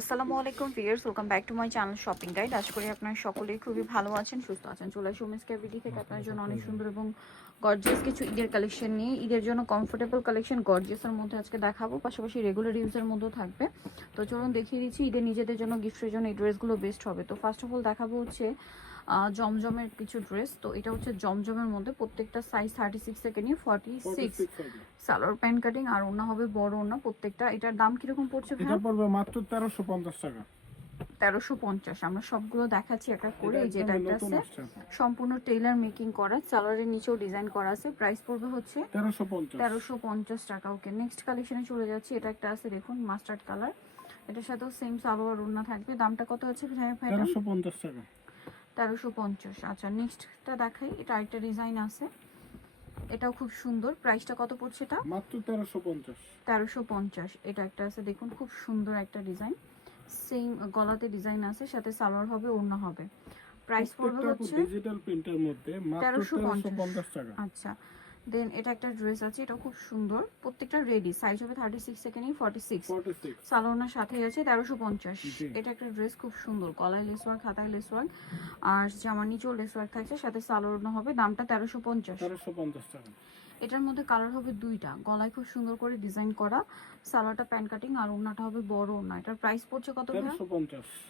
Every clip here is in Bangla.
আসসালামু আলাইকুম viewers, welcome back to my channel shopping guide. আশা করি আপনারা সকলেই খুবই ভালো আছেন, সুস্থ আছেন। চলে আসি উমেশ কেবিডি থেকে আপনার জন্য অনেক সুন্দর এবং গর্জিয়াস কিছু ঈদের কালেকশন নিয়ে। ঈদের জন্য কমফোর্টেবল কালেকশন গর্জিয়াসের মধ্যে আজকে দেখাবো, পাশাপাশি রেগুলার ইউজের মধ্যেও থাকবে। তো চলুন দেখিয়ে দিচ্ছি ঈদের নিজেদের জন্য গিফটের জন্য এই ড্রেসগুলো বেস্ট হবে। তো ফার্স্ট অফ অল দেখাবো হচ্ছে জমজমের কিছু ড্রেস। তো এটা হচ্ছে জমজমের মধ্যে, প্রত্যেকটা সাইজ 36 থেকে নিয়ে 46। সালোয়ার প্যান্ট কাটিং আর ওড়না হবে বড় ওড়না প্রত্যেকটা। এটার দাম কিরকম পড়ছে? এটা পড়বে মাত্র 1350 টাকা। 1350। আমরা সবগুলো দেখাচ্ছি একটা করে। এই যেটা একটা আছে সম্পূর্ণ টেইলার মেকিং করা, সালোয়ারের নিচেও ডিজাইন করা আছে। প্রাইস পড়বে হচ্ছে 1350 টাকা। ওকে, নেক্সট কালেকশনে চলে যাচ্ছি। এটা একটা আছে দেখুন মাস্টার্ড কালার, এটার সাথেও সেম সালোয়ার ওড়না থাকবে। দামটা কত আছে ভাই? 1350 টাকা। 1350। আচ্ছা, নেক্সটটা দেখাই। এটা আরেকটা ডিজাইন আছে, এটাও খুব সুন্দর। প্রাইসটা কত পড়ছে? এটা মাত্র 1350। 1350। এটা একটা আছে দেখুন, খুব সুন্দর একটা ডিজাইন, সেম গলাতে ডিজাইন আছে, সাথে সালোয়ার হবে, ওড়না হবে। প্রাইস পড়বে হচ্ছে ডিজিটাল প্রিন্টের মধ্যে মাত্র 1350 টাকা। আচ্ছা, দেন এটা একটা ড্রেস আছে, এটা খুব সুন্দর। প্রত্যেকটা রেডি, সাইজ হবে 36 থেকে নিয়ে 46। সালোয়ারের সাথে আছে 1350। এটা একটা ড্রেস খুব সুন্দর, গলায় লেস ওয়ার্ক, হাতায় লেস ওয়ার্ক, আর জামার নিচেও লেস ওয়ার্ক থাকছে, সাথে সালোয়ার হবে। দামটা 1350 টাকা। এটার মধ্যে কালার হবে দুইটা, গলায় খুব সুন্দর করে ডিজাইন করা, সালোয়ারটা প্যান্ট কাটিং আর ওড়নাটা হবে বড় ওড়না। এটার প্রাইস পড়ছে কত?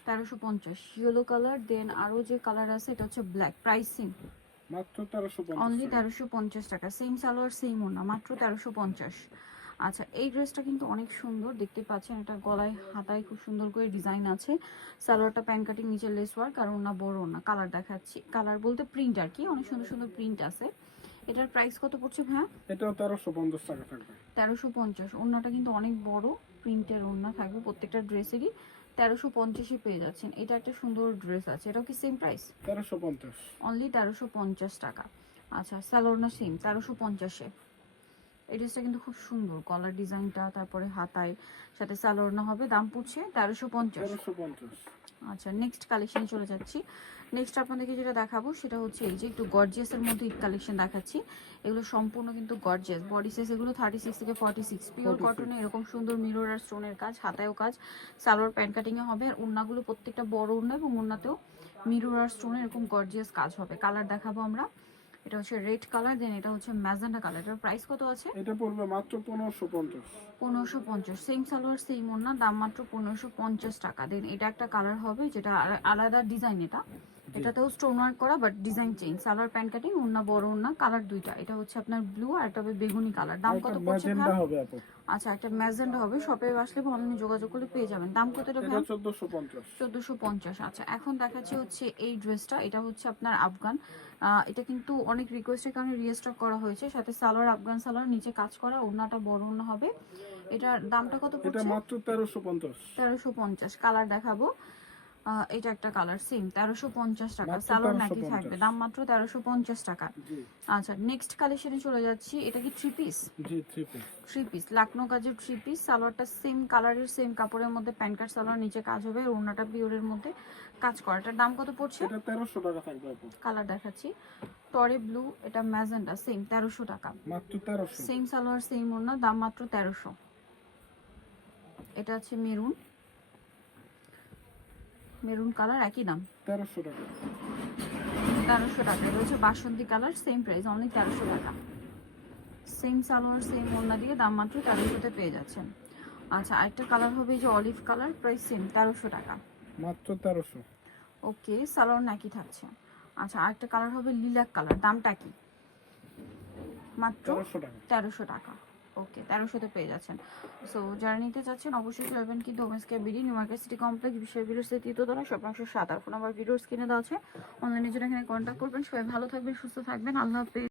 1350। ইয়েলো কালার, দেন আরো যে কালার আছে এটা হচ্ছে ব্ল্যাক। প্রাইসিং মাত্র 1350, অনলি 1350 টাকা। সেম সালোয়ার সেম ওড়না, মাত্র 1350। আচ্ছা, এই ড্রেসটা কিন্তু অনেক সুন্দর, দেখতে পাচ্ছেন। এটা গলায় হাতায় খুব সুন্দর করে ডিজাইন আছে, সালোয়ারটা প্যান্ট কাটিং, নিচে লেস ওয়ার্ক আর ওড়না বড় ওড়না। কালার দেখাচ্ছি, কালার বলতে প্রিন্ট আর কি, অনেক সুন্দর সুন্দর প্রিন্ট আছে। এটার প্রাইস কত পড়ছে ভাইয়া? এটাও 1350 টাকা থাকবে। 1350। ওড়নাটা কিন্তু অনেক বড় প্রিন্টের ওড়না থাকবে প্রত্যেকটা ড্রেসেরই। 1350-এ পেয়ে যাচ্ছেন। এটা একটা সুন্দর ড্রেস আছে, এটাও কি সেম প্রাইস? 1350, অনলি 1350 টাকা। আচ্ছা, সালোয়ার সেম 1350-এ। এই ড্রেসটা কিন্তু খুব সুন্দর, গলার ডিজাইনটা, তারপরে হাতায় সাথে সালোয়ার হবে। দাম পড়ছে 1350। আচ্ছা, নেক্সট কালেকশনে চলে যাচ্ছি। নেক্সট আপনাদেরকে যেটা দেখাবো সেটা হচ্ছে এই যে একটু গর্জিয়াসের মধ্যে ঈদ কালেকশন দেখাচ্ছি। এগুলো সম্পূর্ণ কিন্তু গর্জিয়াস, বডি সাইজ এগুলো 36 থেকে 46, পিওর কটনে, এরকম সুন্দর মিরর আর স্টোনের কাজ, হাতায়ও কাজ, সালোয়ার প্যান্ট কাটিংয়ে হবে। আর ওড়নাগুলো প্রত্যেকটা বড় ওড়না এবং ওড়নাতেও মিরর আর স্টোনের এরকম গর্জিয়াস কাজ হবে। কালার দেখাবো আমরা। এটা হচ্ছে রেড কালার, দেন এটা হচ্ছে ম্যাজেন্টা কালার। এটার প্রাইস কত আছে? এটা পড়বে মাত্র 1550। 1550। সেম সালোয়ার সেম ওড়না, দাম মাত্র 1550 টাকা। দেন এটা একটা কালার হবে যেটা আলাদা ডিজাইন, এটাতেও স্টোন ওয়ার্ক করা but design change. Salwar pant cutting, ওড়না বড় ওড়না, কালার দুইটা। এটা হচ্ছে আপনার ব্লু আর এটা হবে বেগুনি কালার। দাম কত পড়ছে? আচ্ছা, একটা ম্যাজেন্টা হবে। শপে আসলে অনলাইনে যোগাযোগ করলে পেয়ে যাবেন। দাম কত? এটা 1450। আচ্ছা, এখন দেখাচ্ছি হচ্ছে এই ড্রেসটা। এটা হচ্ছে আপনার আফগান। এটা কিন্তু অনেক রিকোয়েস্টের কারণে রিস্টক করা হয়েছে, সাথে সালোয়ার আফগান সালোয়ার, নিচে কাজ করা, ওড়নাটা বড় ওড়না হবে। এটার দামটা কত পড়ছে? এটা মাত্র 1350। 1350। কালার দেখাবো। এটা একটা কালার সেম 1350 টাকা। সালোয়ার নাকি থাকবে, দাম মাত্র 1350 টাকা। আচ্ছা, নেক্সট কালেকশনে চলে যাচ্ছি। এটা কি থ্রি পিস? জি, থ্রি পিস লাকনো কাজের থ্রি পিস। সালোয়ারটা সেম কালারের, সেম কাপড়ের মধ্যে প্যান্ট কাট সালোয়ার, নিচে কাজ হবে, ওড়নাটা পিওরের মধ্যে কাজ করা। এটার দাম কত পড়ছে? এটা 1300 টাকা থাকবে। কালার দেখাচ্ছি, টরে ব্লু, এটা ম্যাজেন্টা, সেম 1300 টাকা। মাত্র 1300। সেম সালোয়ার সেম ওড়না, দাম মাত্র 1300। এটা আছে মেরুন কালার, একই দাম 1300 টাকা। 1300 টাকা। এটা হচ্ছে বাসন্তী কালার, সেম প্রাইস, অনলি 1300 টাকা। সেম সালোয়ার সেম ওড়না দিয়ে দাম মাত্র 1300-তে পেয়ে যাচ্ছেন। আচ্ছা, আরেকটা কালার হবে এই যে অলিভ কালার, প্রাইস সেম 1300 টাকা, মাত্র 1300। ওকে, সালোয়ার নাকি থাকছে। আচ্ছা, আরেকটা কালার হবে লিলাক কালার, দামটা কি? মাত্র 1300 টাকা। ওকে, 1300-তে পেয়ে যাচ্ছেন। সো যারা নিতে চাচ্ছেন অবশ্যই চলবেন কিন্তু ওমেন্স কেবিডি, নিউ মার্কেট সিটি কমপ্লেক্স, বিশ্বের ভিডিওসের তৃতীয়তলা, শতাংশ 7। আর ফোন নাম্বার ভিডিওর স্ক্রিনে দেওয়া আছে, অনলাইনে জন্য এখানে কন্ট্যাক্ট করবেন। সবাই ভালো থাকবেন, সুস্থ থাকবেন, আল্লাহ হাফেজ।